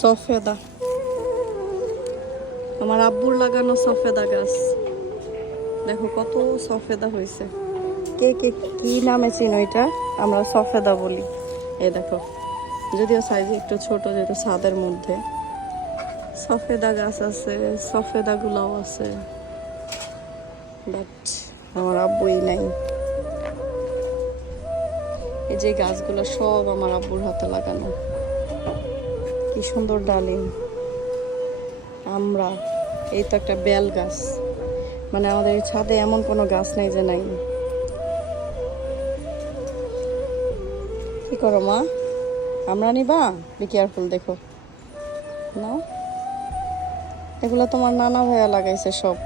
সফেদা। আমার আব্বুর লাগানো সফেদা গাছ। দেখো কত সফেদা হয়েছে। কে কে কি নামে চিনো এটা? আমরা সফেদা বলি। এ দেখো যদিও সাইজ একটু ছোট যেহেতু ছাদের মধ্যে। সফেদা গাছ আছে সফেদা গুলাও আছে। বাট আমার আব্বুই নাই। এই যে গাছগুলো সব আমার আব্বুর হাতে লাগানো। কি সুন্দর ডালিম। আমরা, এই তো একটা বেল গাছ। মানে আমাদের ছাদে এমন কোনো গাছ নেই যে নাই। কি করো মা? আমরা নিবা? বি কেয়ারফুল দেখো। না? এগুলো তোমার নানা ভাইয়া লাগাইছে সব।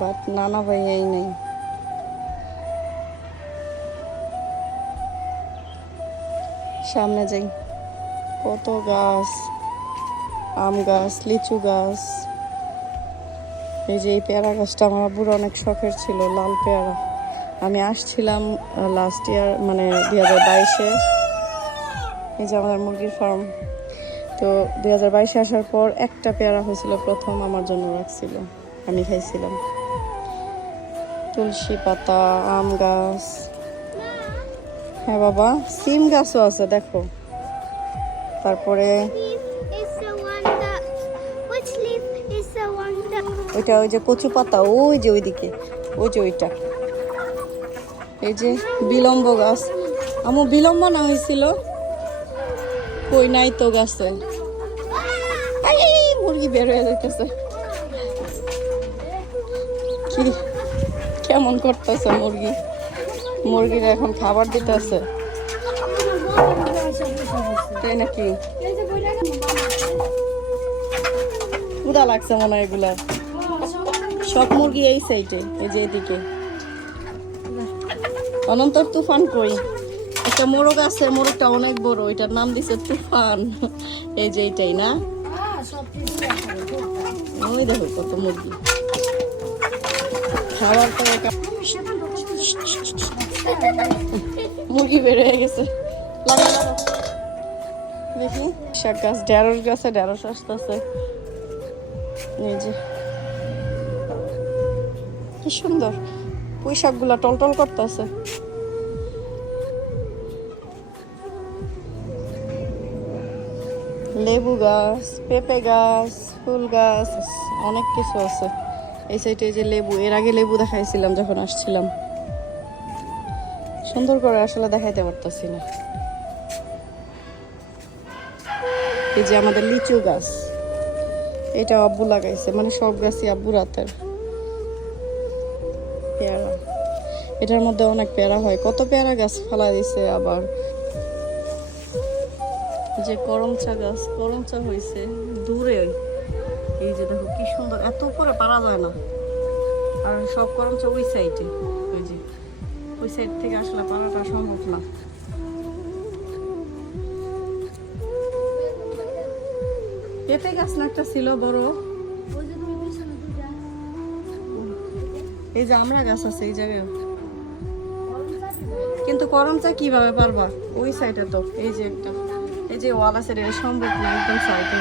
বাট নানা ভাইয়াই নেই। সামনে যাই। কত গাছ, আম গাছ, লিচু গাছ। এই যে এই পেয়ারা গাছটা আমার আব্বুর অনেক শখের ছিল, লাল পেয়ারা। আমি আসছিলাম লাস্ট ইয়ার মানে দুই হাজার বাইশে। এই যে আমাদের মুরগির ফার্ম তো দুই হাজার বাইশে আসার পর একটা পেয়ারা হয়েছিল প্রথম আমার জন্য রাখছিল, আমি খাইছিলাম। তুলসী পাতা, আম গাছ। হ্যাঁ বাবা, সিম গাছও আছে, দেখো। তারপরে? ওইটা ওই যে কচু পাতা, ওই যে ওইদিকে, ওই যে ওইটা। এই যে বিলম্ব গাছ। আমার বিলম্ব না হয়েছিল? কই নাই তো গাছে? মুরগি বের হয়ে যাইতেছে। কি, কেমন করতেছে মুরগি? মুরগির এখন খাবার দিতেছে। তাই নাকি? ক্ষুদা লাগছে মনে হয় এগুলা। সব মুরগি এই সাইডে এই যে এদিকে। অনন্তর তুফান কই? একটা মোরগ আছে, মোরগটা অনেক বড়, এটার নাম দিছে তুফান। এই যে এইটাই না? ওই দেখো কত মুরগি। খাবার তো মুরগি বের হয়ে গেছে। দেখি। শাক গাছ, ঢেঁড়স গাছে ঢেঁড়স আসতেছে। কি সুন্দর। পুঁই শাকগুলা টলটল করতেছে। লেবু গাছ, পেঁপে গাছ, ফুল গাছ, অনেক কিছু আছে। এই সাইডে যে লেবু, এর আগে লেবু দেখাইছিলাম যখন আসছিলাম। সুন্দর করে আসলে দেখাইতে পারতাছি না। এই যে আমাদের লিচু গাছ, এটা আব্বু লাগাইছে মানে সব গাছই আব্বু রাতের পেয়ারা, এটার মধ্যে অনেক পেয়ারা হয়। কত পেয়ারা গাছ ফেলা দিছে আবার? যে করমচা গাছ, করমচা হয়েছে দূরে। এই যে দেখো কি সুন্দর, এত উপরে পারা যায় না। আর সব করমচা ওই সাইডে ওই যে। ওই সাইড থেকে আসলে পারাটা সম্ভব না। পেঁপে গাছ না একটা ছিল বড়। এই যে আমরা গাছ আছে এই জায়গায়। কিন্তু করমচা কীভাবে পারবা? ওই সাইডে তো। এই যে একটা এই যে ওয়াল আছে সম্ভব না, একদম সাইডে